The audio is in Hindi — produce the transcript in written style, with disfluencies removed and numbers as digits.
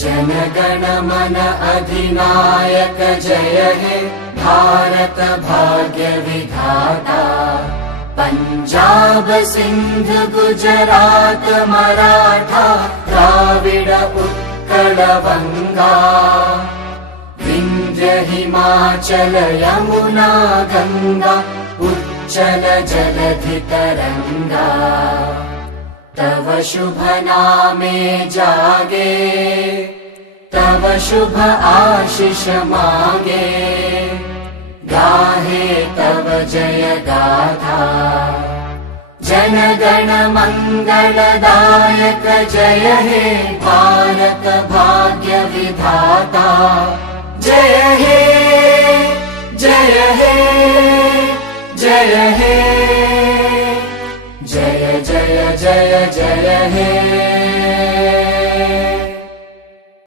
जनगण मन अधिनायक जय हे भारत भाग्य विधाता। पंजाब सिंध गुजरात मराठा द्राविड उत्कल बंगा। विंध्य हिमाचल यमुना गंगा उच्चल जलधि तरंगा। तव शुभ नामे जागे तव शुभ आशीष मांगे। गाहे तव जय गाथा जनगण मंगलदायक जय हे भारत भाग्य विधाता। जय हे जय हे जय हे जय जय जय जय हे।